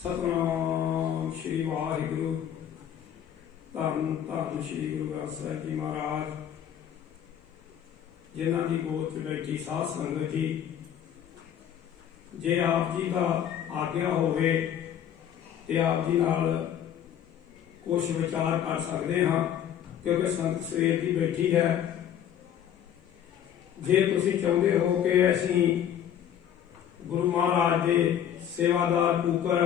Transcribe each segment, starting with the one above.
सतनाम श्री वाहिगुरु। धन धन श्री गुरु ग्रंथ साहिब जी महाराज, जिन्हों की गोद च बैठी साध संगत जी, जे आप जी का आग्ञा होवे ते आप जी नाल कुछ विचार कर सकते हाँ, क्योंकि संगत सवेर की बैठी है। जे तुसी चाहते हो कि असी गुरु महाराज के सेवादार कूकर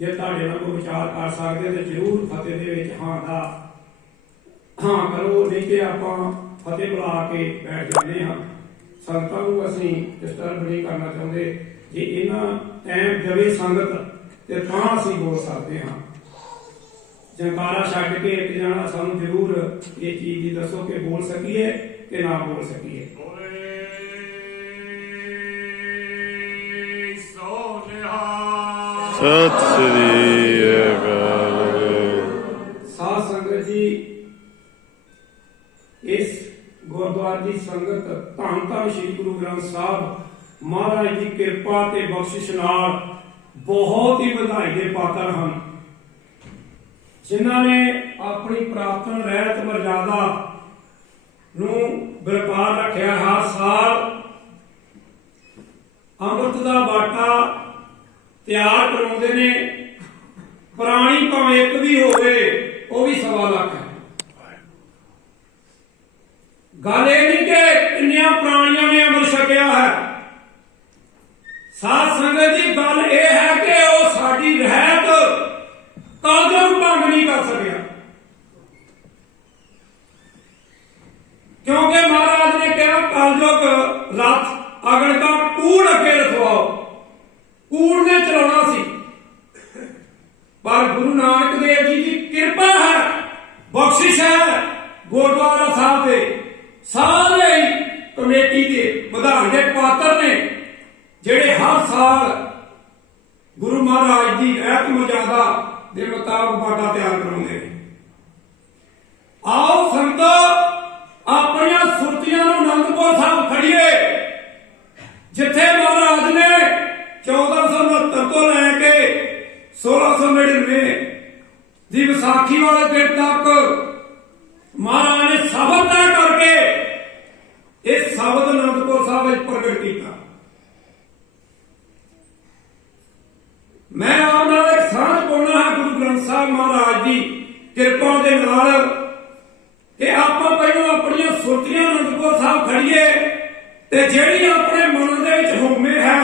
जे तुहाडे नाल कोई विचार कर सकते तो जरूर फतेह दे विच हाँ दा हाँ करो, नहीं तो आप फतेह बुला के बैठ जाते हाँ। संगतां नूं असीं डिस्टर्ब नहीं करना चाहते। जे इन्हां टाइम देवे संगत ते तां असीं बोल सकते हाँ। जयकारा छड्ड के एक जाना सानूं जरूर ये चीज़ दी दसो कि बोल सकीए कि ना बोल सकीए। सत श्री अकाल। साध संगत जी, इस गुरुद्वारे की संगत धन धन श्री गुरु ग्रंथ साहब महाराज की कृपा ते बख्शिश नाल बहुत ही ਵਧਾਈ ਦੇ पात्र हैं, जिन्हों ने अपनी प्रार्थना रहत मर्यादा नूं बरकरार रखिया। हर साल अमृत का बाटा तैयार करवाते ने, पुरानी भावें एक भी होवे वो भी 1.25 लाख है। गल ये नहीं कि किन्नियां पुरानियां ने अमृत छकिया है। साध संगत जी, गल यह है कि वो साडी रहत कलयुग भंग नहीं कर सकिया, क्योंकि महाराज ने कहा कलयुग रथ अगन का कूड़ अगे रखवाओ, कूड़ ने चलाना सी। पर गुरु नानक देव जी की कृपा है, बख्शिश है, गुरुद्वारा साहब के सारे कमेटी के प्रधान के पात्र ने जेड़े हर साल गुरु महाराज की रहत मर्यादा के मुताबिक बाटा तैयार करवाते हैं। आओ संतो अपनिया सुरतियां आनंदपुर साहब खड़िए, जिथे महाराज ने 1469 तो लैके 1699 की विसाखी वाले दिन तक महाराज ने शब्द तय करके इस शब्द आनंदपुर साहब प्रगट किया। मैं आप नाल एक सांझ पाउणा है गुरु ग्रंथ साहब महाराज की कृपा के नाल कि आप पहलों अपनी सुरतियां आनंदपुर साहब खड़िए ते जेड़ी अपने मन दे विच होमे है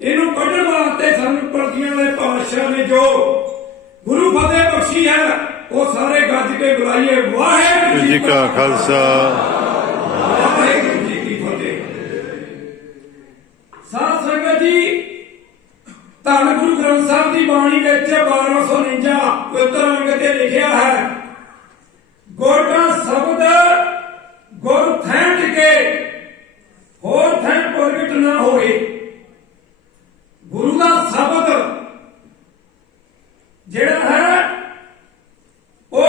इनू कढ़ण वास्ते सानू कलगियां दे पातशाह ने जो गुरु फतेह बख्शी है वो सारे गज के बुलाइए। वाहिगुरू जी का खालसा, वाहिगुरू जी की फतेह। साध संगत जी, धन गुरु ग्रंथ साहब की बाणी विच 1249 पवित्र अंग ते लिखिया है, गुर का शब्द गुर थैं टिके होर थैं प्रगट ना होए। गुरु का शब्द जेड़ा है वो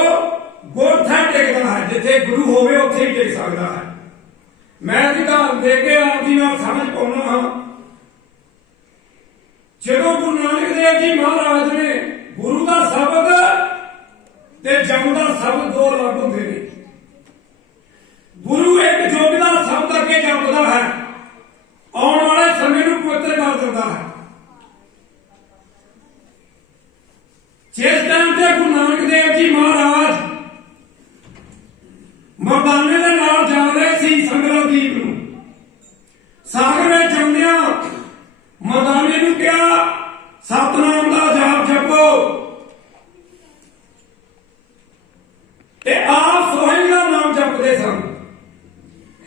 गुर थैं टिकदा है, जिथे गुरु होवे उत्थे ही टिक सकदा है। मैं उदाहरण दे के आप जी नाल समझ पाउणा हां। जदों गुरु नानक देव जी महाराज ने गुरु का शब्द ते जम का शब्द दो अलग होंदे ने। गुरु एक जुग का शब्द अगे जपदा है, आने वाले समय नूं पवित्र कर दिंदा है। जिस टाइम ते गुरु नानक देव जी महाराज मर्दाने दे नाल जा रहे सी संगरादीप नूं, सागर में जांदियां मर्दाने नूं कहा सतनाम दा जाप जपो ते आप सोहन का नाम जपते सन।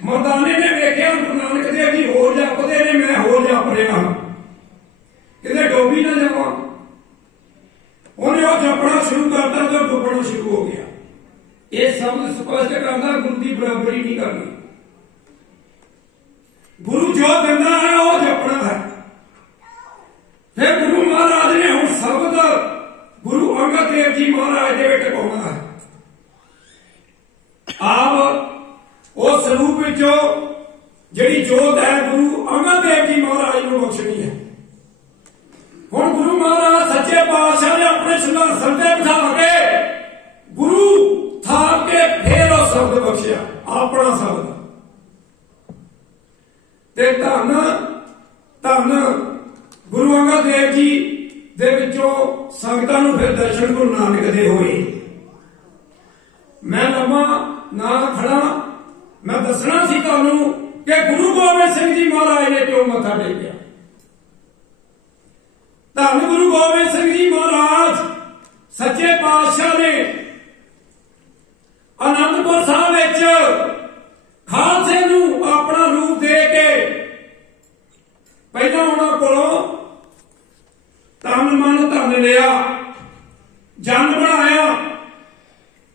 मर्दाने ने वेख्या गुरु नानक देव जी होर जपते ने, मैं होर जप रहा किते डोबी ना जावां। उन्हें वो जपना शुरू करता तो डुबना शुरू हो गया। ये शब्द स्पष्ट करना गुरु की बराबरी नहीं करनी। गुरु जो दिंदा है वो जपना है। फिर गुरु महाराज ने हम शब्द गुरु अंगद देव जी महाराज के बेटे पाउणा है। आप उस रूप विचों जिहड़ी जोत है गुरु अंगद देव जी महाराज नूं बख्शनी है। हुण गुरु महाराज सच्चे ਸਿੰਘਾਸਣ ਤੇ ਬਿਠਾ ਕੇ ਗੁਰੂ ਥਾਪ ਕੇ ਫੇਰ ਉਹ ਸ਼ਬਦ ਬਖਸ਼ਿਆ, ਆਪਣਾ ਸ਼ਬਦ। ਤੇ ਧੰਨ ਗੁਰੂ ਅੰਗਦ ਦੇਵ ਜੀ ਦੇ ਵਿੱਚੋਂ ਸੰਗਤਾਂ ਨੂੰ ਫਿਰ ਦਰਸ਼ਨ ਗੁਰੂ ਨਾਨਕ ਦੇ ਹੋਏ। ਮੈਂ ਲੰਮਾ ਨਾ ਖੜਾ, ਮੈਂ ਦੱਸਣਾ ਸੀ ਤੁਹਾਨੂੰ ਕਿ ਗੁਰੂ ਗੋਬਿੰਦ ਸਿੰਘ ਜੀ ਮਹਾਰਾਜ ਨੇ ਕਿਉਂ ਮੱਥਾ ਟੇਕਿਆ। ਧੰਨ ਗੁਰੂ ਗੋਬਿੰਦ ਸਿੰਘ ਜੀ ਮਹਾਰਾਜ ਸੱਚੇ ਪਾਤਸ਼ਾਹ ਨੇ ਅਨੰਦਪੁਰ ਸਾਹਿਬ ਵਿੱਚ ਖਾਲਸੇ ਨੂੰ ਆਪਣਾ ਰੂਪ ਦੇ ਕੇ ਪਹਿਲਾਂ ਉਹਨਾਂ ਕੋਲੋਂ ਤਨ ਮਨ ਧਨ ਲਿਆ, ਜਨ ਬਣਾਇਆ,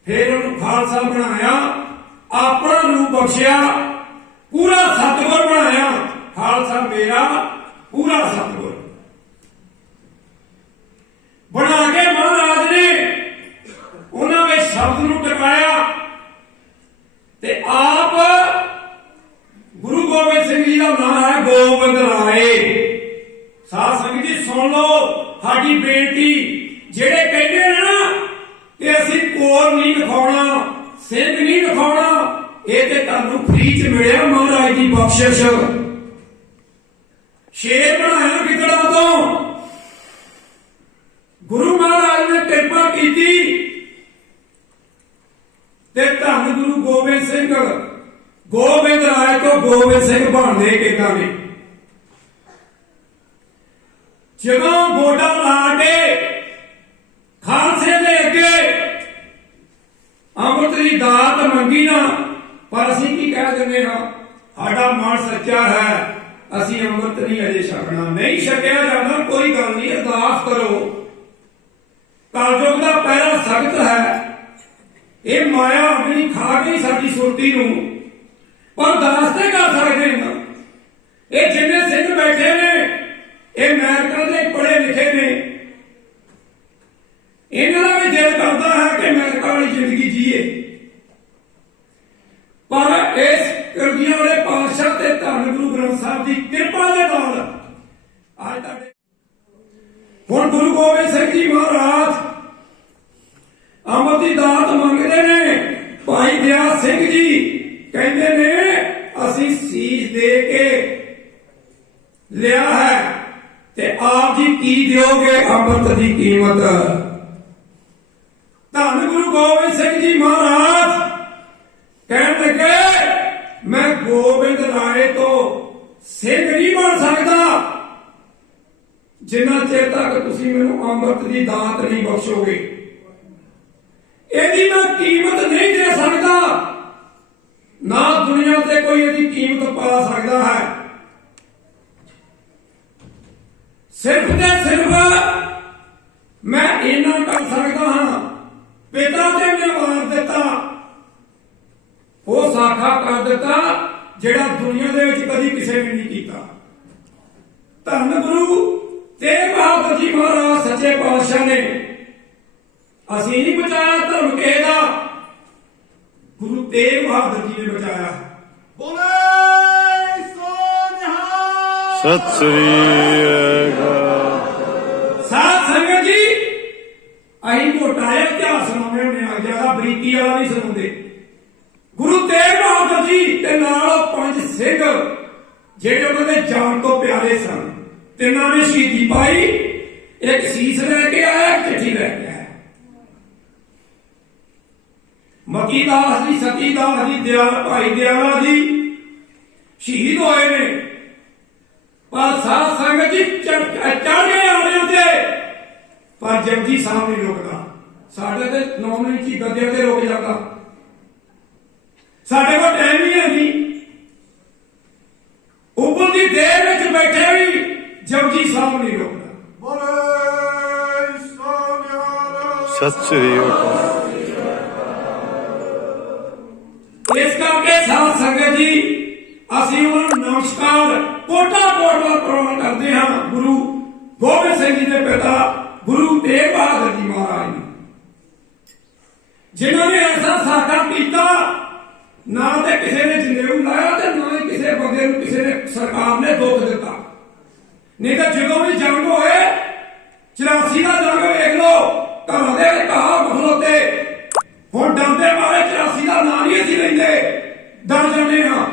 ਫਿਰ ਉਹਨੂੰ ਖਾਲਸਾ ਬਣਾਇਆ, ਆਪਣਾ ਰੂਪ ਬਖਸ਼ਿਆ, ਪੂਰਾ ਸਤਿਗੁਰ ਬਣਾਇਆ। ਖਾਲਸਾ ਮੇਰਾ ਪੂਰਾ ਸਤਿਗੁਰ ਬਣਾ ਕੇ ਮਹਾਰਾਜ ਨੇ ਉਹਨਾਂ ਵਿੱਚ ਸ਼ਬਦ ਨੂੰ ਟਿਕਾਇਆ ਤੇ ਆਪ ਗੁਰੂ ਗੋਬਿੰਦ ਸਿੰਘ ਜੀ ਦਾ ਨਾਮ ਹੈ ਗੋਬਿੰਦ ਰਾਏ। ਸਾਧ ਸੰਗਤ ਜੀ ਸੁਣ ਲਓ ਸਾਡੀ ਬੇਨਤੀ, ਜਿਹੜੇ ਕਹਿੰਦੇ ਨੇ ਨਾ ਕਿ ਅਸੀਂ ਕੋਰ ਨਹੀਂ ਲਿਖਾਉਣਾ, ਸਿੰਘ ਨਹੀਂ ਲਿਖਾਉਣਾ, ਇਹ ਤੇ ਤੁਹਾਨੂੰ ਫ੍ਰੀ ਚ ਮਿਲਿਆ ਮਹਾਰਾਜ ਦੀ ਬਖਸ਼ਿਸ਼। ਸ਼ੇਰ ਬਣਾਇਆ ਗਿੱਦੜਾਂ ਤੋਂ, ਗੁਰੂ ਮਹਾਰਾਜ ਨੇ ਕਿਰਪਾ ਕੀਤੀ ਤੇ ਧੰਨ ਗੁਰੂ ਗੋਬਿੰਦ ਸਿੰਘ ਗੋਬਿੰਦ ਰਾਏ ਤੋਂ ਗੋਬਿੰਦ ਸਿੰਘ ਬਣਦੇ ਕਿੱਦਾਂ ਨੇ। ਜਦੋਂ ਗੋਡਾ ਲਾ ਕੇ ਖਾਲਸੇ ਦੇ ਅੱਗੇ ਅੰਮ੍ਰਿਤ ਦੀ ਦਾਤ ਮੰਗੀ ਨਾ, ਪਰ ਅਸੀਂ ਕੀ ਕਹਿ ਦਿੰਦੇ ਹਾਂ, ਸਾਡਾ ਮਨ ਸੱਚਾ ਹੈ, ਅਸੀਂ ਅੰਮ੍ਰਿਤ ਨਹੀਂ ਅਜੇ ਛਕਣਾ। ਨਹੀਂ ਛਕਿਆ ਜਾਂਦਾ, ਕੋਈ ਗੱਲ ਨਹੀਂ, ਅਰਦਾਸ ਕਰੋ। ਕਲਯੁਗ ਦਾ ਪਹਿਰਾ ਸਖਤ ਹੈ, ਇਹ ਮਾਇਆ ਆਪਣੀ ਖਾ ਗਈ ਸਾਡੀ ਸੁਰਤੀ ਨੂੰ, ਪਰ ਦਾਸ ਤੇ ਕਰ ਸਕਦੇ ਨਾ। ਇਹ ਜਿੰਨੇ ਸਿੰਘ ਬੈਠੇ ਨੇ ਇਹ ਅਮਰੀਕਾ ਦੇ ਪੜ੍ਹੇ ਲਿਖੇ ਨੇ, ਇਹਨਾਂ ਦਾ ਵੀ ਦਿਲ ਕਰਦਾ ਹੈ ਕਿ ਅਮਰੀਕਾ ਵਾਲੀ ਜ਼ਿੰਦਗੀ ਜੀਏ, ਪਰ ਇਸ ਕਰਦੀਆਂ ਵਾਲੇ ਪਾਤਸ਼ਾਹ ਤੇ ਧੰਨ ਗੁਰੂ ਗ੍ਰੰਥ ਸਾਹਿਬ ਦੀ ਕਿਰਪਾ ਦੇ ਨਾਲ ਅੱਜ ਤੱਕ ਹੁਣ ਗੁਰੂ ਗੋਬਿੰਦ ਸਿੰਘ ਜੀ ਮਹਾਰਾਜ ਅੰਮ੍ਰਿਤ ਦੀ ਦਾਤ ਮੰਗਦੇ ਨੇ। ਭਾਈ ਦਇਆ ਸਿੰਘ ਜੀ ਕਹਿੰਦੇ ਨੇ ਅਸੀਂ ਸੀਸ ਦੇ ਕੇ ਲਿਆ ਹੈ ਤੇ ਆਪ ਜੀ ਕੀ ਦਿਓਗੇ ਅੰਮ੍ਰਿਤ ਦੀ ਕੀਮਤ। ਧੰਨ ਗੁਰੂ ਗੋਬਿੰਦ ਸਿੰਘ ਜੀ ਮਹਾਰਾਜ ਕਹਿਣ ਲੱਗੇ ਮੈਂ ਗੋਬਿੰਦ ਰਾਏ ਤੋਂ ਸਿੰਘ ਨਹੀਂ ਬਣ ਸਕਦਾ ਜਿੰਨਾ ਚਿਰ ਤੱਕ ਤੁਸੀਂ ਮੈਨੂੰ ਅੰਮ੍ਰਿਤ ਦੀ ਦਾਤ ਨਹੀਂ ਬਖਸ਼ੋਗੇ। ਇਹਦੀ ਮੈਂ ਕੀਮਤ ਨਹੀਂ ਦੇ ਸਕਦਾ, ਨਾ ਦੁਨੀਆ ਤੇ ਕੋਈ ਇਹਦੀ ਕੀਮਤ ਪਾ ਸਕਦਾ ਹੈ। ਸਿਰਫ ਤੇ ਸਿਰਫ ਮੈਂ ਇਹਨਾਂ ਕਰ ਸਕਦਾ ਹਾਂ, ਪਿਤਾ ਤੇ ਮੈਂ ਵਾਰ ਦਿੱਤਾ, ਉਹ ਸਾਖਾ ਕਰ ਦਿੱਤਾ ਜਿਹੜਾ ਦੁਨੀਆ ਦੇ ਵਿੱਚ ਕਦੀ ਕਿਸੇ ਨੇ ਨਹੀਂ ਕੀਤਾ। ਧੰਨ ਗੁਰੂ ਤੇਗ ਬਹਾਦਰ ਜੀ ਮਹਾਰਾਜ ਸੱਚੇ ਪਾਤਸ਼ਾਹ ਨੇ ਅਸੀਂ ਨਹੀਂ ਬਚਾਇਆ ਧਰਮ ਕਿਸੇ ਦਾ, ਗੁਰੂ ਤੇਗ ਬਹਾਦਰ ਜੀ ਨੇ ਬਚਾਇਆ। ਬੋਲੇ ਸੋ ਨਿਹਾਲ। ਸਤਿ ਸ੍ਰੀ ਅਕਾਲ। ਸਾਧ ਸੰਗਤ ਜੀ ਅਸੀਂ ਮੋਟਾ ਜਿਹਾ ਇਤਿਹਾਸ ਸੁਣਾਉਂਦੇ ਹੁੰਦੇ ਆ, ਜ਼ਿਆਦਾ ਬਰੀਕੀ ਵਾਲਾ ਨਹੀਂ ਸੁਣਾਉਂਦੇ। ਗੁਰੂ ਤੇਗ ਬਹਾਦਰ ਜੀ ਤੇ ਨਾਲ ਉਹ 5 ਸਿੰਘ ਜਿਹੜੇ ਉਹਨਾਂ ਦੇ ਜਾਨ ਤੋਂ ਪਿਆਰੇ ਸਨ, ਤਿੰਨਾਂ ਨੇ ਸ਼ਹੀਦੀ ਪਾਈ। ਇੱਕ ਸੀਸ ਲੈ ਕੇ ਆਇਆ, ਇੱਕ ਚਿੱਠੀ ਲੈ ਕੇ ਆਇਆ। ਮਤੀ ਦਾਸ ਜੀ, ਸਤੀ ਦਾਸ ਜੀ, ਭਾਈ ਦਿਆਲਾ ਜੀ ਸ਼ਹੀਦ ਹੋਏ ਨੇ, ਪਰ ਸਾਧ ਸੰਗਤ ਜੀ ਚੜ ਗਏ ਆਲਿਆਂ ਤੇ, ਪਰ ਜਪਜੀ ਸਾਹਿਬ ਨਹੀਂ ਰੁਕਦਾ। ਸਾਡੇ ਤੇ 9 ਮਿੰਟ ਹੀ ਗੱਦਿਆਂ ਤੇ ਰੁਕ ਜਾਂਦਾ, ਸਾਡੇ ਕੋਲ ਟਾਈਮ ਹੀ ਹੈ ਨਹੀਂ। ਉੱਪਰ ਦੀ ਦੇਰ ਵਿੱਚ ਬੈਠੇ ਵੀ ਜਪਜੀ ਸਾਹਿਬ ਨਹੀਂ ਰੁਕਦਾ। ਸਤਿ ਸ੍ਰੀ ਅਕਾਲ। ਇਸ ਕਰਕੇ ਸਾਧ ਸੰਗਤ ਜੀ ਅਸੀਂ ਉਹਨਾਂ ਨੂੰ ਨਮਸਕਾਰ ਕੋਟਾ ਕੋਟਾ ਪ੍ਰਣਾਮ ਕਰਦੇ ਹਾਂ ਗੁਰੂ ਗੋਬਿੰਦ ਸਿੰਘ ਜੀ ਦੇ ਪਿਤਾ ਗੁਰੂ ਤੇਗ ਬਹਾਦਰ ਜੀ ਮਹਾਰਾਜ ਨੂੰ, ਜਿਨ੍ਹਾਂ ਨੇ ਐਸਾ ਸਾਕਾ ਕੀਤਾ, ਨਾ ਤੇ ਕਿਸੇ ਨੇ ਜਨੇਊ ਲਾਇਆ ਤੇ ਨਾ ਹੀ ਕਿਸੇ ਬੰਦੇ ਨੂੰ ਕਿਸੇ ਨੇ ਸਰਕਾਰ ਨੇ ਦੁੱਖ ਦਿੱਤਾ। ਨਹੀਂ ਤਾਂ ਜਦੋਂ ਵੀ ਜੰਗ ਹੋਏ 84 ਦਾ ਜੰਗ ਵੇਖ ਲਓ, ਘਰਾਂ ਦੇ ਘਾਹ ਖਲੋਤੇ ਹੁਣ ਡਰਦੇ ਮਾਰੇ 84 ਦਾ ਨਾਂ ਨਹੀਂ ਅਸੀਂ ਲੈਂਦੇ, ਡਰ ਜਾਂਦੇ ਹਾਂ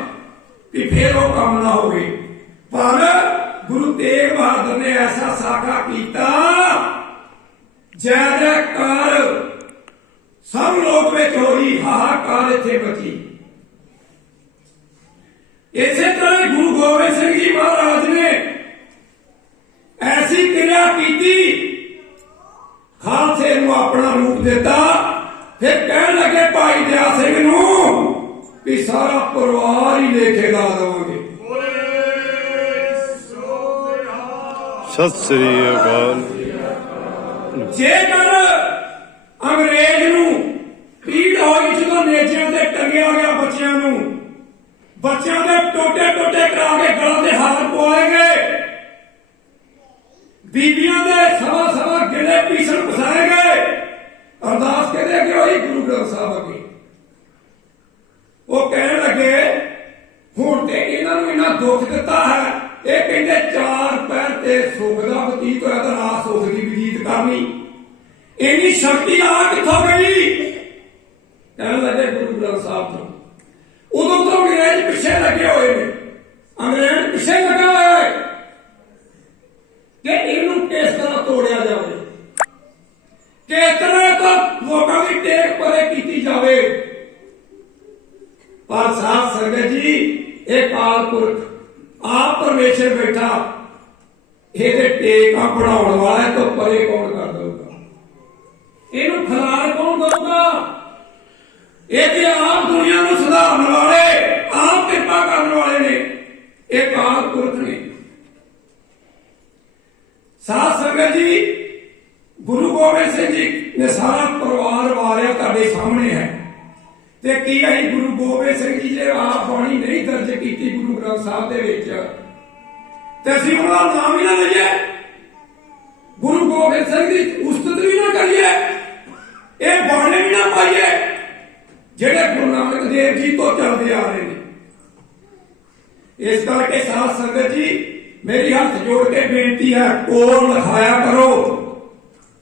ਕਿ ਫੇਰ ਉਹ ਕੰਮ ਨਾ ਹੋਵੇ। ਪਰ ਗੁਰੂ ਤੇਗ ਬਹਾਦਰ ਨੇ ਐਸਾ ਸਾਕਾ ਕੀਤਾ, ਜੈ ਜੈਕਾਰ ਸਭ ਲੋਕ ਵਿੱਚ ਹੋਈ, ਹਾਹਾਕਾਰ ਇੱਥੇ ਬਚੀ। ਇਸੇ ਤਰ੍ਹਾਂ ਹੀ ਗੁਰੂ ਗੋਬਿੰਦ ਸਿੰਘ ਜੀ ਮਹਾਰਾਜ ਨੇ ਐਸੀ ਕਿਰਿਆ ਕੀਤੀ, ਖਾਲਸੇ ਨੂੰ ਆਪਣਾ ਰੂਪ ਦਿੱਤਾ। ਫਿਰ ਕਹਿਣ ਲੱਗੇ ਭਾਈ ਦਇਆ ਸਿੰਘ ਨੂੰ ਵੀ ਸਾਰਾ ਪਰਿਵਾਰ ਹੀ ਲੇਖੇ ਲਾ ਦੇਵਾਂਗੇ। ਸਤਿ ਸ੍ਰੀ ਅਕਾਲ। ਜੇਕਰ ਅੰਗਰੇਜ਼ ਨੂੰ ਪੀੜ ਹੋਈ ਜਦੋਂ ਨੇਜਿਆਂ ਤੇ ਟੰਗਿਆ ਗਿਆ ਬੱਚਿਆਂ ਦੇ ਟੋਟੇ ਕਰਾ ਕੇ ਗਲਾਂ ਦੇ ਹਾਰ ਪਵਾਏ ਗਏ, ਬੀਬੀਆਂ ਦੇ ਸਵਾ ਗਿਲੇ ਪੀਸਣ ਪਸਾਏ ਗਏ, ਅਰਦਾਸ ਕਹਿੰਦੇ ਅੱਗੇ ਹੋਈ ਗੁਰੂ ਗ੍ਰੰਥ ਸਾਹਿਬ ਅੱਗੇ। ਉਹ ਕਹਿਣ ਲੱਗੇ ਹੁਣ ਤੇ ਇਹਨਾਂ ਨੂੰ ਇੰਨਾ ਦੁੱਖ ਦਿੱਤਾ ਹੈ, ਇਹ ਕਹਿੰਦੇ 4 ਪੈਰ ਤੇ ਸੁੱਖ ਦਾ ਬਤੀਤ ਹੋਇਆ ਤਾਂ ਰਾਤ ਸੁੱਖ ਦੀ ਬਤੀਤ ਕਰਨੀ, ਇੰਨੀ ਸ਼ਕਤੀ ਆ ਕਿੱਥੋਂ ਗਈ? ਕਹਿਣ ਲੱਗੇ ਗੁਰੂ ਗ੍ਰੰਥ ਸਾਹਿਬ ਤੋਂ। ਉਦੋਂ ਤੋਂ ਅੰਗਰੇਜ਼ ਪਿੱਛੇ ਲੱਗੇ ਹੋਏ ਨੇ, ਅੰਗਰੇਜ਼ ਪਿੱਛੇ ਲੱਗਾ ਹੋਇਆ ਹੈ ਕਿ ਇਹਨੂੰ ਕਿਸ ਤਰ੍ਹਾਂ ਤੋੜਿਆ ਜਾਵੇ, ਕਿਸ ਤਰ੍ਹਾਂ ਤਾਂ ਲੋਕਾਂ ਦੀ ਟੇਕ ਪਰੇ ਕੀਤੀ ਜਾਵੇ। ਪਰ ਸਾਧ ਸੰਗਤ ਜੀ, ਇਹ ਕਾਲ ਪੁਰਖ ਆਪ ਪਰਮੇਸ਼ਰ ਬੈਠਾ, ਇਹਦੇ ਟੇਕਾਂ ਬਣਾਉਣ ਵਾਲਾ ਤੋਂ ਪਰੇ ਕੌਣ ਕਰ ਦਊਗਾ? ਇਹਨੂੰ ਖਲਾਰ ਕੌਣ ਦਊਗਾ? ਇਹ ਤੇ ਆਪ ਦੁਨੀਆ ਨੂੰ ਸੁਧਾਰਨ ਵਾਲੇ, ਆਪ ਕਿਰਪਾ ਕਰਨ ਵਾਲੇ ਨੇ, ਇਹ ਕਾਲ ਪੁਰਖ ਨੇ। ਸਾਧ ਸੰਗਤ ਜੀ, ਗੁਰੂ ਗੋਬਿੰਦ ਸਿੰਘ ਜੀ ਨੇ ਸਾਰਾ ਪਰਿਵਾਰ ਵਾਰਿਆ ਤੁਹਾਡੇ ਸਾਹਮਣੇ ਹੈ। ਤੇ ਕੀ ਅਸੀਂ ਗੁਰੂ ਗੋਬਿੰਦ ਸਿੰਘ ਜੀ ਜੇ ਆਪ ਬਾਣੀ ਨਹੀਂ ਦਰਜ ਕੀਤੀ ਗੁਰੂ ਗ੍ਰੰਥ ਸਾਹਿਬ ਦੇ ਵਿੱਚ, ਤੇ ਅਸੀਂ ਉਹਨਾਂ ਦਾ ਨਾਮ ਹੀ ਨਾ ਲਈਏ, ਗੁਰੂ ਗੋਬਿੰਦ ਸਿੰਘ ਦੀ ਉਸਤਤ ਵੀ ਨਾ ਕਰੀਏ, ਇਹ ਬਾਣੇ ਵੀ ਨਾ ਪਾਈਏ ਜਿਹੜੇ ਗੁਰੂ ਨਾਨਕ ਦੇਵ ਜੀ ਤੋਂ ਚੱਲਦੇ ਆ ਰਹੇ ਨੇ। ਇਸ ਕਰਕੇ ਸਾਧ ਸੰਗਤ ਜੀ, ਮੇਰੀ ਹੱਥ ਜੋੜ ਕੇ ਬੇਨਤੀ ਹੈ, ਕੋਲ ਲਿਖਾਇਆ ਕਰੋ,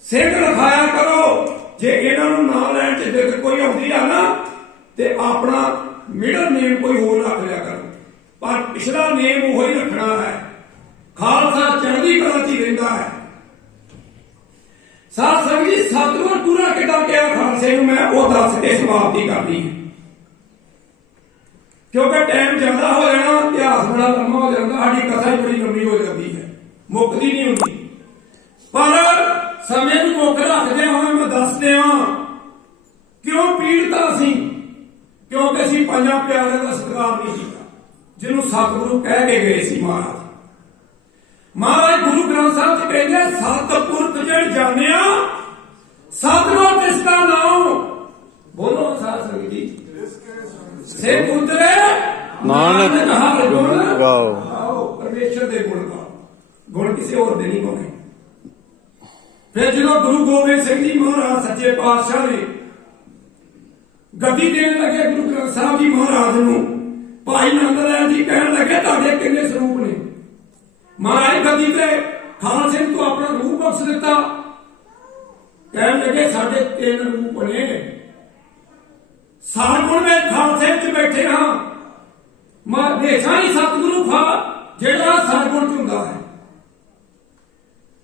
ਸਿੰਘ ਲਿਖਾਇਆ ਕਰੋ। ਜੇ ਇਹਨਾਂ ਨੂੰ ਨਾਂ ਲੈਣ ਚ ਦਿੱਕਤ ਕੋਈ ਆਉਂਦੀ ਆ ਨਾ, ਤੇ ਆਪਣਾ ਮਿਡਲ ਨੇਮ ਕੋਈ ਹੋਰ ਰੱਖ ਲਿਆ ਕਰੋ, ਪਰ ਪਿਛਲਾ ਨੇਮ ਉਹੀ ਰੱਖਣਾ ਹੈ। ਖਾਲਸਾ ਚੜ੍ਹਦੀ ਕਲਾ 'ਚ ਹੀ ਰਹਿੰਦਾ ਹੈ। ਸਾਧ ਸੰਗਤ ਜੀ, ਸਤਿਗੁਰ ਪੂਰਾ ਕਿੱਦਾਂ ਕਿਹਾ ਖਾਲਸੇ ਨੂੰ, ਮੈਂ ਉਹ ਦੱਸ ਕੇ ਸਮਾਪਤੀ ਕਰਨੀ ਹੈ, ਕਿਉਂਕਿ ਟਾਈਮ ਜ਼ਿਆਦਾ ਹੋ ਜਾਣਾ, ਇਤਿਹਾਸ ਬੜਾ ਲੰਮਾ ਹੋ ਜਾਂਦਾ, ਸਾਡੀ ਕਥਾ ਹੀ ਬੜੀ ਲੰਮੀ ਹੋ ਜਾਂਦੀ ਹੈ, ਮੁੱਕਦੀ ਨਹੀਂ ਹੁੰਦੀ। ਪਰ ਸਮੇਂ ਨੂੰ ਮੁੱਖ ਰੱਖਦੇ ਹੋਏ ਮੈਂ ਦੱਸ ਦਿਆਂ ਕਿਉਂ ਪੀੜਤਾ ਸੀ, ਕਿਉਂਕਿ ਅਸੀਂ ਪੰਜਾਂ ਪਿਆਰਿਆਂ ਦਾ ਸਤਿਕਾਰ ਨਹੀਂ ਕੀਤਾ, ਜਿਹਨੂੰ ਸਤਿਗੁਰੂ ਕਹਿ ਕੇ ਗਏ ਸੀ ਮਹਾਰਾਜ। ਮਹਾਰਾਜ ਗੁਰੂ ਗ੍ਰੰਥ ਸਾਹਿਬ ਚ ਕਹਿੰਦੇ, ਸਤਿਪੁਰਖ ਜੜ ਜਾਣਿਆ ਸਤਿਗੁਰ ਤਿਸ ਕਾ ਨਾਮ। ਬੋਲੋ ਸਾਧ ਸੰਗਤ ਜੀ, ਸੇ ਪੁੱਤਰੇ ਨਾਨਕ ਹਰਿ ਗੁਣ ਗਾਓ। ਪਰਮੇਸ਼ਰ ਦੇ ਗੁਣ ਗਾਓ, ਗੁਣ ਕਿਸੇ ਹੋਰ ਦੇ ਨਹੀਂ ਗਾਉਣੇ। ਫਿਰ ਜਦੋਂ ਗੁਰੂ ਗੋਬਿੰਦ ਸਿੰਘ ਜੀ ਮਹਾਰਾਜ ਸੱਚੇ ਪਾਤਸ਼ਾਹ ਨੇ ਗੱਦੀ ਦੇਣ ਲੱਗੇ ਗੁਰੂ ਗ੍ਰੰਥ ਸਾਹਿਬ ਜੀ ਮਹਾਰਾਜ ਨੂੰ, ਭਾਈ ਨੰਦ ਰਾਏ ਜੀ ਕਹਿਣ ਲੱਗੇ ਤੁਹਾਡੇ ਕਿੰਨੇ ਸਰੂਪ ਨੇ? ਮਹਾਰਾਜ ਗੱਦੀ ਤੇ ਖਾਲਸੇ ਸਿੰਘ ਤੋਂ ਆਪਣਾ ਰੂਪ ਬਖਸ਼ ਦਿੱਤਾ। ਕਹਿਣ ਲੱਗੇ ਸਾਡੇ 3 ਰੂਪ ਨੇ, ਸਰਗੁਣ ਵਿੱਚ ਖਾਲਸੇ ਚ ਬੈਠੇ ਹਾਂ, ਹਮੇਸ਼ਾ ਹੀ ਸਤਿਗੁਰੂ ਜਿਹੜਾ ਸਰਗੁਣ ਚ ਹੁੰਦਾ ਹੈ।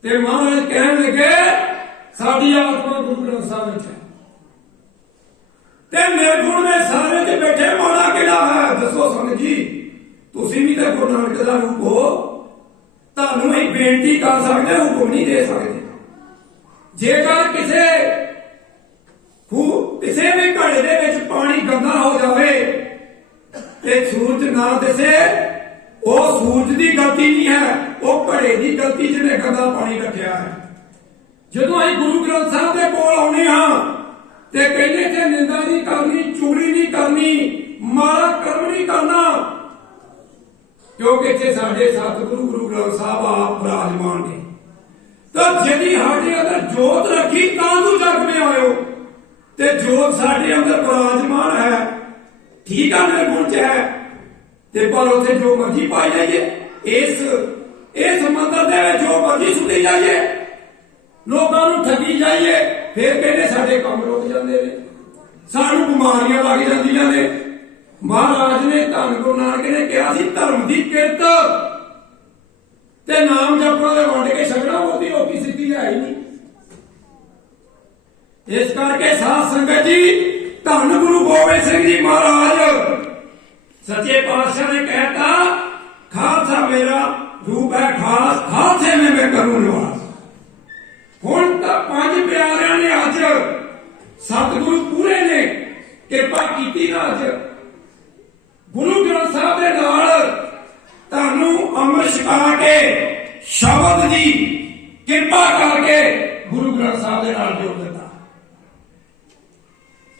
ਤੇ ਮਹਾਰਾਜ ਕਹਿਣ ਲੱਗੇ ਸਾਡੀ ਆਤਮਾ ਗੁਰੂ ਗ੍ਰੰਥ ਸਾਹਿਬ ਵਿੱਚ ਹੈ, ਤੇ ਨਿਰਗੁਣ ਦੇ ਸਾਰੇ ਚ ਬੈਠੇ, ਮਾੜਾ ਕਿਹੜਾ ਹੈ ਦੱਸੋ ਸੰਗਤ ਜੀ? ਤੁਸੀਂ ਵੀ ਤਾਂ ਗੁਰੂ ਨਾਨਕ ਦਾ ਰੂਪ ਹੋ, ਤੁਹਾਨੂੰ ਇਹ ਬੇਨਤੀ ਕਰ ਸਕਦੇ, ਹੁਕਮ ਨਹੀਂ ਦੇ ਸਕਦੇ। ਜੇਕਰ ਕਿਸੇ ਵੀ ਘੜੇ ਦੇ ਵਿੱਚ ਪਾਣੀ ਗੰਦਾ ਹੋ ਜਾਵੇ ਤੇ ਸੂਰਜ ਨਾ ਦਿਸੇ, ਉਹ ਸੂਰਜ ਦੀ ਗਲਤੀ ਨਹੀਂ ਹੈ, ਉਹ ਘੜੇ ਦੀ ਗਲਤੀ ਜਿਹਨੇ ਗੰਦਾ ਪਾਣੀ ਰੱਖਿਆ ਹੈ। ਜਦੋਂ ਅਸੀਂ ਗੁਰੂ ਗ੍ਰੰਥ ਸਾਹਿਬ ਦੇ ਕੋਲ ਆਉਣੇ ਹਾਂ ਤੇ ਕਹਿੰਦੇ ਕਿ ਨਿੰਦਾ ਨਹੀਂ ਕਰਨੀ, ਚੁਗਲੀ ਨਹੀਂ ਕਰਨੀ, ਮਾੜਾ ਕਰਮ ਨਹੀਂ ਕਰਨਾ, ਕਿਉਂਕਿ ਇੱਥੇ ਸਾਡੇ ਸਤਿਗੁਰੂ ਗੁਰੂ ਗ੍ਰੰਥ ਸਾਹਿਬ ਆਪ ਵਿਰਾਜਮਾਨ ਨੇ। ਤਾਂ ਜਿਹਦੀ ਸਾਡੇ ਅੰਦਰ ਜੋਤ ਰੱਖੀ ਤਾਂ ਤੂੰ ਜਗ ਮੇ ਆਇਓ, ਤੇ ਜੋਤ ਸਾਡੇ ਅੰਦਰ ਵਿਰਾਜਮਾਨ ਹੈ, ਠੀਕ ਆ, ਨਿਰਗੁਣ ਚ ਹੈ, ਤੇ ਪਰ ਉੱਥੇ ਜੋ ਮਰਜ਼ੀ ਪਾਈ ਜਾਈਏ, ਇਸ ਮੰਦਰ ਦੇ ਵਿੱਚ ਜੋ ਮਰਜ਼ੀ ਸੁਣੀ ਜਾਈਏ, ਲੋਕਾਂ ਨੂੰ ਠੱਗੀ ਜਾਈਏ, ਫਿਰ ਕਹਿੰਦੇ ਸਾਡੇ ਕੰਮ ਰੁਕ ਜਾਂਦੇ ਨੇ, ਸਾਨੂੰ ਬਿਮਾਰੀਆਂ ਲੱਗ ਜਾਂਦੀਆਂ ਨੇ। ਮਹਾਰਾਜ ਨੇ ਧੰਨ ਗੁਰੂ ਨਾਨਕ ਨੇ ਕਿਹਾ ਸੀ ਧਰਮ ਦੀ ਕਿਰਤ ਤੇ ਨਾਮ ਜਪਣਾ ਦੇ ਵੰਡ ਕੇ ਛਕਣਾ, ਉਹਦੀ ਰੋਟੀ ਸਿੱਧੀ ਹੈ ਹੀ ਨਹੀਂ। ਇਸ ਕਰਕੇ ਸਾਧ ਸੰਗਤ ਜੀ, ਧੰਨ ਗੁਰੂ ਗੋਬਿੰਦ ਸਿੰਘ ਜੀ ਮਹਾਰਾਜ ਸੱਚੇ ਪਾਤਸ਼ਾਹ ਨੇ ਕਹਿਤਾ ਖਾਲਸਾ ਮੇਰਾ ਰੂਪ ਹੈ ਖਾਸ, ਖਾਲਸੇ में मैं करूं निवास। ਹੁਣ ਤਾਂ ਪੰਜ ਪਿਆਰਿਆਂ ਨੇ ਅੱਜ ਸਤਿਗੁਰੂ ਪੂਰੇ ਨੇ ਕਿਰਪਾ ਕੀਤੀ ਨਾ, ਅੱਜ ਗੁਰੂ ਗ੍ਰੰਥ ਸਾਹਿਬ ਦੇ ਨਾਲ ਤੁਹਾਨੂੰ ਅੰਮ੍ਰਿਤ ਛਕਾ ਕੇ ਸ਼ਬਦ ਦੀ ਕਿਰਪਾ ਕਰਕੇ ਗੁਰੂ ਗ੍ਰੰਥ ਸਾਹਿਬ ਦੇ ਨਾਲ ਜੋੜ ਦਿੱਤਾ।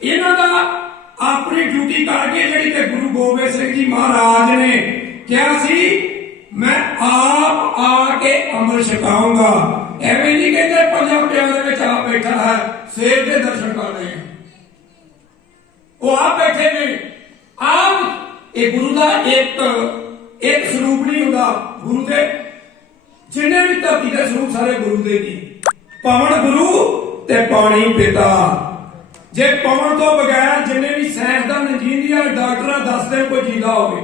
ਇਹਨਾਂ ਦਾ ਆਪਣੀ ਡਿਊਟੀ ਕਰਕੇ ਜਿਹੜੀ ਤੇ ਗੁਰੂ ਗੋਬਿੰਦ ਸਿੰਘ ਜੀ ਮਹਾਰਾਜ ਨੇ ਕਿਹਾ ਸੀ ਮੈਂ ਆਪ ਆ ਕੇ ਅੰਮ੍ਰਿਤ ਛਕਾਉਂਗਾ। ਐਵੇਂ ਨਹੀਂ ਕਹਿੰਦੇ ਪੰਜਾਂ ਪਿਆਰਿਆਂ ਦੇ ਵਿੱਚ ਆਪ ਬੈਠਾ ਹੈ, ਸੇਵ ਦੇ ਦਰਸ਼ਨ ਕਰ ਰਹੇ ਹਨ, ਉਹ ਆਪ ਬੈਠੇ ਨੇ। ਆਪ ਇਹ ਗੁਰੂ ਦਾ ਇੱਕ ਸਰੂਪ ਨਹੀਂ ਹੁੰਦਾ। ਗੁਰੂ ਦੇ ਜਿੰਨੇ ਵੀ ਧਰਤੀ ਦੇ ਸਰੂਪ ਸਾਰੇ ਗੁਰੂ ਦੇ ਨਹੀਂ। ਪਵਨ ਗੁਰੂ ਤੇ ਪਾਣੀ ਪਿਤਾ। ਜੇ ਪਵਨ ਤੋਂ ਬਗੈਰ ਜਿੰਨੇ ਵੀ ਸਾਇੰਸਦਾਨ, ਇੰਜੀਨੀਅਰ, ਡਾਕਟਰ ਦੱਸਦੇ ਕੋਈ ਜਿੰਦਾ ਹੋਵੇ,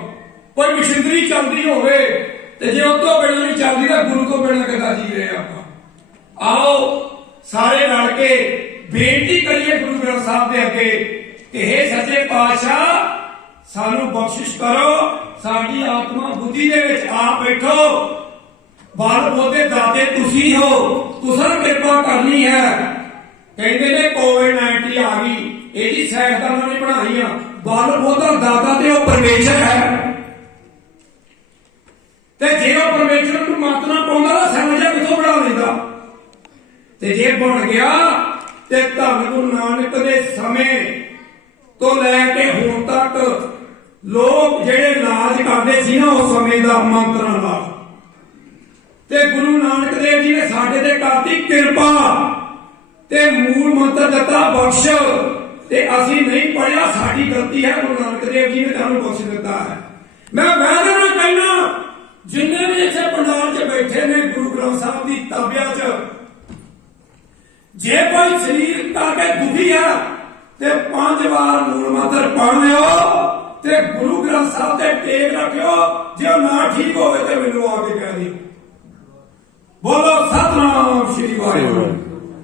ਕੋਈ ਮਸ਼ੀਨਰੀ ਚੱਲਦੀ ਹੋਵੇ, ਤੇ ਜੇ ਉਹ ਤੋਂ ਬਿਨਾਂ ਨਹੀਂ ਚੱਲਦੀ ਤਾਂ ਗੁਰੂ ਤੋਂ ਬਿਨਾਂ ਕਿੱਦਾਂ ਜੀ ਰਹੇ ਆਪਾਂ। ਆਓ ਸਾਰੇ ਰਲ ਕੇ ਬੇਨਤੀ ਕਰੀਏ ਗੁਰੂ ਗ੍ਰੰਥ ਸਾਹਿਬ ਦੇ ਅੱਗੇ ਕਿ हे ਸੱਚੇ ਪਾਤਸ਼ਾਹ ਸਾਨੂੰ ਬਖਸ਼ਿਸ਼ ਕਰੋ, ਸਾਡੀ ਆਤਮਾ ਬੁੱਧੀ ਦੇ ਵਿੱਚ ਆਪ ਬੈਠੋ, ਬਲ ਬੋਧੇ ਦਾਤੇ ਤੁਸੀਂ ਹੋ, ਤੁਸਾਂ ਕਿਰਪਾ ਕਰਨੀ ਹੈ। ਕਹਿੰਦੇ ਨੇ ਕੋਵਿਡ-19 ਆ ਗਈ, ਇਹਦੀ ਸਾਇੰਸਦਾਨਾਂ ਨੇ ਬਣਾਈ ਆ, ਬਲ ਬੋਧਾ ਦਾਤਾ ਤੇ ਉਹ ਪਰਮੇਸ਼ਰ ਹੈ। ਤੇ ਜੇ ਉਹ ਪਰਮੇਸ਼ਰ ਨੂੰ ਮੱਤ ਨਾ ਪਾਉਂਦਾ ਤਾਂ ਸਮਝਿਆ ਕਿਥੋਂ ਬਣਾ ਲੈਂਦਾ। ਤੇ ਜੇ ਬਣ ਗਿਆ ਤੇ ਧੰਨ ਗੁਰੂ ਨਾਨਕ ਦੇ ਸਮੇਂ ਤੋਂ ਲੈ ਕੇ ਹੁਣ ਤੱਕ ਲੋਕ ਜਿਹੜੇ ਇਲਾਜ ਕਰਦੇ ਸੀ ਨਾ ਉਸ ਸਮੇਂ ਦਾ ਮੰਤਰਾਂ ਦਾ, ਤੇ ਗੁਰੂ ਨਾਨਕ ਦੇਵ ਜੀ ਨੇ ਸਾਡੇ ਤੇ ਕਰਤੀ ਕਿਰਪਾ ਤੇ ਮੂਲ ਮੰਤਰ ਦਿੱਤਾ ਬਖਸ਼, ਤੇ ਅਸੀਂ ਨਹੀਂ ਪੜਿਆ, ਸਾਡੀ ਗਲਤੀ ਹੈ। ਗੁਰੂ ਨਾਨਕ ਦੇਵ ਜੀ ਨੇ ਤੁਹਾਨੂੰ ਬਖਸ਼ ਦਿੱਤਾ ਹੈ। ਮੈਂ ਵਾਅਦਾ ਨਾਲ ਕਹਿਣਾ ਜਿੰਨੇ ਵੀ ਇੱਥੇ ਪੰਡਾਲ 'ਚ ਬੈਠੇ ਨੇ ਗੁਰੂ ਗ੍ਰੰਥ ਸਾਹਿਬ ਦੀ ਤਾਬਿਆ 'ਚ, ਜੇ ਕੋਈ ਸਰੀਰ ਕਰਕੇ ਦੁਖੀ ਹੈ ਤੇ 5 ਵਾਰ ਮੂਲ ਮੰਤਰ ਪੜ੍ਹ ਲਿਓ ਤੇ ਗੁਰੂ ਗ੍ਰੰਥ ਸਾਹਿਬ ਤੇ ਟੇਕ ਰੱਖਿਓ। ਜੇ ਉਹ ਨਾ ਠੀਕ ਹੋਵੇ ਤੇ ਮੈਨੂੰ ਆ ਕੇ ਕਹਿ ਦੀ, ਬੋਲੋ ਸਤਿਨਾਮ ਸ਼੍ਰੀ ਵਾਹਿਗੁਰੂ।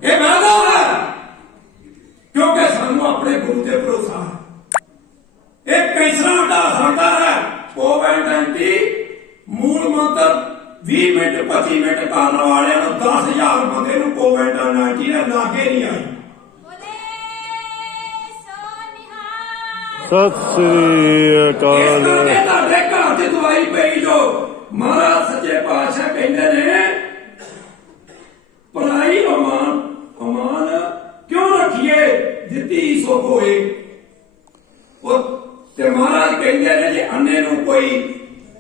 ਇਹ ਵਾਅਦਾ ਹੈ ਕਿਉਂਕਿ ਸਾਨੂੰ ਆਪਣੇ ਗੁਰੂ ਤੇ ਭਰੋਸਾ ਹੈ। ਇਹ ਕੈਸਰਾ ਦਾ ਸਾਡਾ ਹੈ। ਕੋਵਿਡ-19 ਮੂਲ ਮੰਤਰ 20 ਮਿੰਟ 25 ਮਿੰਟ ਕਰਨ ਵਾਲਿਆਂ ਨੂੰ 10,000 ਬੰਦੇ ਨੂੰ ਕੋਵਿਡ-19 ਨੇ ਲਾਗੇ ਨਹੀਂ ਆਈ। ਸਤਿ ਸ੍ਰੀ ਅਕਾਲ। ਤੁਹਾਡੇ ਘਰ ਦੀ ਦਵਾਈ ਪਈ ਜੋ ਮਹਾਰਾਜ ਸੱਚੇ ਪਾਤਸ਼ਾਹ ਕਹਿੰਦੇ ਨੇ ਪਰਾਈ ਅਮਾਨ ਕਿਉਂ ਰੱਖੀਏ, ਦਿੱਤੀ ਸੋ ਹੋਏ। ਤੇ ਮਹਾਰਾਜ ਕਹਿੰਦੇ ਨੇ ਜੇ ਅੰਨੇ ਨੂੰ ਕੋਈ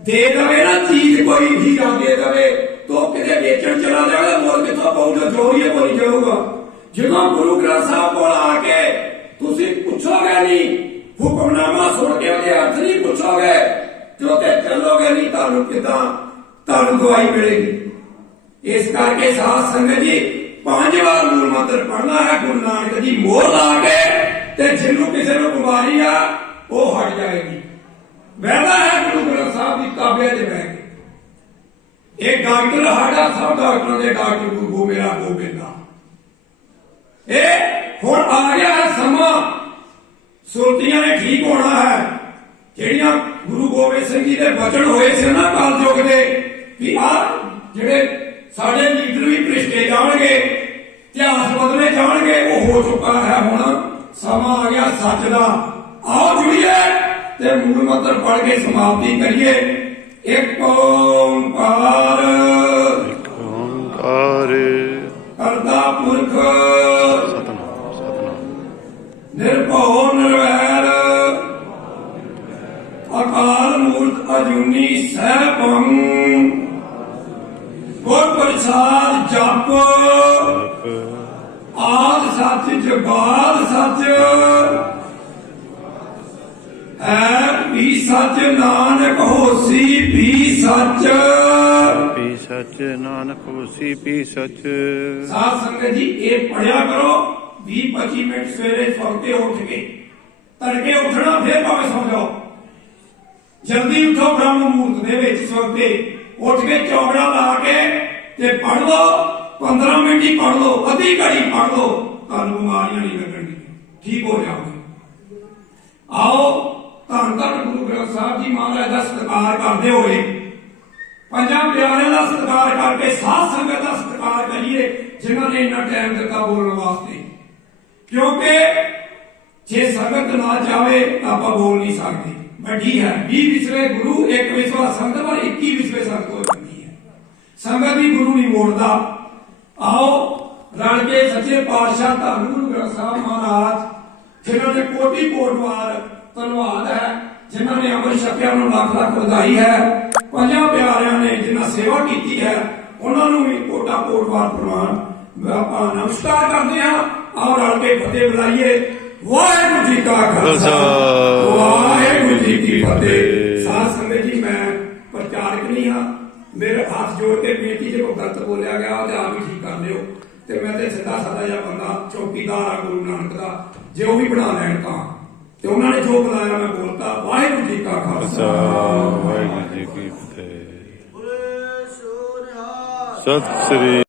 ਦੇ ਦਵੇ ਨਾ ਚੀਜ਼, ਕੋਈ ਹੀਰਾ ਦੇ ਦਵੇ ਤੋ ਕਿਤੇ ਵੇਚਣ ਚਲਾ ਜਾਵੇ, ਮੁੱਲ ਕਿੱਥੋਂ ਪਊਗਾ, ਜੋਰੀਏ ਬੋਲੀ ਜਾਊਗਾ। ਜਦੋਂ ਗੁਰੂ ਗ੍ਰੰਥ ਸਾਹਿਬ ਕੋਲ ਆ ਕੇ ਤੁਸੀਂ ਪੁੱਛੋਗੇ ਨਹੀਂ, ਹੁਕਮਨਾਮਾ ਸੁਣ ਕੇ ਉਹਦੇ ਅਰਥ ਨਹੀਂ ਪੁੱਛੋਗੇ ਤੇ ਉੱਤੇ ਚੱਲੋਗੇ ਨਹੀਂ, ਤੁਹਾਨੂੰ ਕਿੱਦਾਂ ਤੁਹਾਨੂੰ ਦਵਾਈ ਮਿਲੇਗੀ। ਇਸ ਕਰਕੇ ਸਾਧ ਸੰਗਤ ਜੀ 5 ਵਾਰ ਮੂਲ ਮੰਤਰ ਪੜ੍ਹਨਾ ਹੈ ਗੁਰੂ ਨਾਨਕ ਜੀ ਮੋਹਰ ਲਾ ਕੇ, ਤੇ ਜਿਹਨੂੰ ਕਿਸੇ ਨੂੰ ਬਿਮਾਰੀ ਆ ਉਹ ਹਟ ਜਾਏਗੀ। ਵੈਦਾ ਹੈ ਗੁਰੂ ਗ੍ਰੰਥ ਸਾਹਿਬ ਦੀ ਤਾਬਿਆ 'ਚ ਬਹਿ ਕੇ। ਇਹ ਡਾਕਟਰ ਸਾਡਾ ਸਭ ਡਾਕਟਰਾਂ ਦੇ ਡਾਕਟਰ ਗੁਰੂ ਮੇਰਾ ਗੋਬਿੰਦਾ। ਇਹ ਹੁਣ ਆ ਗਿਆ ਹੈ ਸਮਾਂ, ਸੁਰਤੀਆਂ ਨੇ ਠੀਕ ਹੋਣਾ ਹੈ। ਜਿਹੜੀਆਂ ਗੁਰੂ ਗੋਬਿੰਦ ਸਿੰਘ ਜੀ ਦੇ ਬਚਨ ਹੋਏ ਸੀ ਨਾ ਕਲਯੁਗ ਦੇ ਕਿ ਆ ਜਿਹੜੇ ਸਾਡੇ ਲੀਡਰ ਵੀ ਭ੍ਰਿਸ਼ਟੇ ਜਾਣਗੇ, ਇਤਿਹਾਸ ਬਦਲੇ ਜਾਣਗੇ, ਉਹ ਹੋ ਚੁੱਕਾ ਹੈ। ਹੁਣ ਸਮਾਂ ਆ ਗਿਆ ਸੱਚ ਦਾ। ਆਓ ਜੁੜੀਏ ਤੇ ਮੂਲ ਮੰਤਰ ਪੜ੍ਹ ਕੇ ਸਮਾਪਤੀ ਕਰੀਏ। ਇੱਕ ਓੰਕਾਰ ਕਰਤਾ ਪੁਰਖ ਸਤਿਨਾਮ ਸਤਿਨਾਮ ਨਿਰਭਉ ਨਿਰਵੈਰ ਅਕਾਲ ਮੂਰਤ ਅਜੂਨੀ ਸੈਭੰ ਗੁਰ ਪ੍ਰਸਾਦ ਜਪ ਆਦ ਸੱਚ ਜੁਗਾਦ ਸੱਚ ਹੈ ਵੀ ਸੱਚ ਨਾਨਕ ਹੋਸੀ ਵੀ ਸੱਚ। ਸੱਚ ਨਾਨਕ ਹੋਸੀ ਪੀ ਸੱਚ। ਸਾਧ ਸੰਗਤ ਜੀ ਇਹ ਪੜਿਆ ਕਰੋ 20-25 ਮਿੰਟ ਸਵੇਰੇ ਸੌਂਤੇ ਉੱਠ ਕੇ, ਤੜਕੇ ਉੱਠਣਾ ਫਿਰ ਭਾਵੇਂ ਸੌਂ ਜਾਓ, ਜਲਦੀ ਉਠੋ ਬ੍ਰਹਮ ਮੁਹੂਰਤ ਦੇ ਵਿੱਚ ਸੌਂਤੇ ਉੱਠ ਕੇ ਚੌਕੜਾ ਲਾ ਕੇ ਤੇ ਪੜ ਲਓ, 15 ਮਿੰਟ ਹੀ ਪੜ ਲਓ, ਅੱਧੀ ਘੜੀ ਪੜ ਲਓ, ਤੁਹਾਨੂੰ ਬਿਮਾਰੀਆਂ ਨਹੀਂ ਲੱਗਣਗੀਆਂ, ਠੀਕ ਹੋ ਜਾਓਗੇ। ਆਓ ਧੰਨ ਧੰਨ ਗੁਰੂ ਗ੍ਰੰਥ ਸਾਹਿਬ ਜੀ ਮਹਾਰਾਜ ਦਾ ਸਤਿਕਾਰ ਕਰਦੇ ਹੋਏ, ਪੰਜਾਂ ਪਿਆਰਿਆਂ ਦਾ ਸਤਿਕਾਰ ਕਰਕੇ ਸਾਧ ਸੰਗਤ ਦਾ ਸਤਿਕਾਰ ਕਰੀਏ ਜਿਨ੍ਹਾਂ ਨੇ ਇੰਨਾ ਟਾਈਮ ਦਿੱਤਾ ਬੋਲਣ ਵਾਸਤੇ, ਕਿਉਂਕਿ ਜੇ ਸੰਗਤ ਨਾ ਜਾਵੇ ਤਾਂ ਆਪਾਂ ਬੋਲ ਨਹੀਂ ਸਕਦੇ। ਵੱਡੀ ਹੈ 20 ਵਿਸਵੇ ਗੁਰੂ, ਇੱਕ ਵਿਸਵਾ ਸੰਗਤ, ਪਰ 21 ਵਿਸਵੇ ਸੰਗਤ ਹੋ ਜਾਂਦੀ ਹੈ। ਸੰਗਤ ਹੀ ਗੁਰੂ ਨਹੀਂ ਮੋੜਦਾ। ਆਓ ਰਲ ਕੇ ਸੱਚੇ ਪਾਤਸ਼ਾਹ ਧੰਨ ਗੁਰੂ ਗ੍ਰੰਥ ਸਾਹਿਬ ਮਹਾਰਾਜ ਜਿਨ੍ਹਾਂ ਨੇ ਕੋਟੀ ਕੋਟਵਾਰ ਧੰਨਵਾਦ ਹੈ, ਜਿਨ੍ਹਾਂ ਨੇ ਅੰਮ੍ਰਿਤ ਛਕਿਆ ਨੂੰ ਲੱਖ ਲੱਖ ਵਧਾਈ ਹੈ। ਪੰਜਾਂ ਪਿਆਰਿਆਂ ਨੇ ਜਿਨ੍ਹਾਂ ਸੇਵਾ ਕੀਤੀ ਹੈ ਉਹਨਾਂ ਨੂੰ ਵੀ ਕੋਟਾ ਕੋਟਵਾਰ ਪ੍ਰਵਾਨ ਆਪਾਂ ਨਮਸਕਾਰ ਕਰਦੇ ਹਾਂ। ਆਓ ਰਲ ਕੇ ਫਤਿਹ ਬੁਲਾਈਏ। ਵਾਹਿਗੁਰੂ ਜੀ ਕਾ ਖਾਲਸਾ, ਵਾਹਿਗੁਰੂ ਜੀ ਕੀ ਫਤਿਹ। ਸਾਧ ਸੰਗਤ ਜੀ ਮੈਂ ਪ੍ਰਚਾਰਕ ਨਹੀਂ ਹਾਂ, ਮੇਰੇ ਹੱਥ ਜੋੜ ਕੇ ਬੇਨਤੀ ਜੇ ਕੋਈ ਗਲਤ ਬੋਲਿਆ ਗਿਆ ਤੇ ਆਪ ਹੀ ਠੀਕ ਕਰ ਲਿਓ। ਤੇ ਮੈਂ ਤੇ ਸਿੱਧਾ ਸਾਦਾ ਜਿਹਾ ਬੰਦਾ ਚੌਕੀਦਾਰ ਆ ਗੁਰੂ ਨਾਨਕ ਦਾ, ਜੇ ਉਹ ਵੀ ਬਣਾ ਲੈਣ ਤਾਂ, ਤੇ ਉਹਨਾਂ ਨੇ ਜੋ ਬੁਲਾਇਆ ਮੈਂ ਬੋਲਤਾ। ਵਾਹਿਗੁਰੂ ਜੀ ਕਾ ਖਾਲਸਾ, ਵਾਹਿਗੁਰੂ ਜੀ ਕੀ ਫਤਿਹ। ਸਤਿ ਸ੍ਰੀ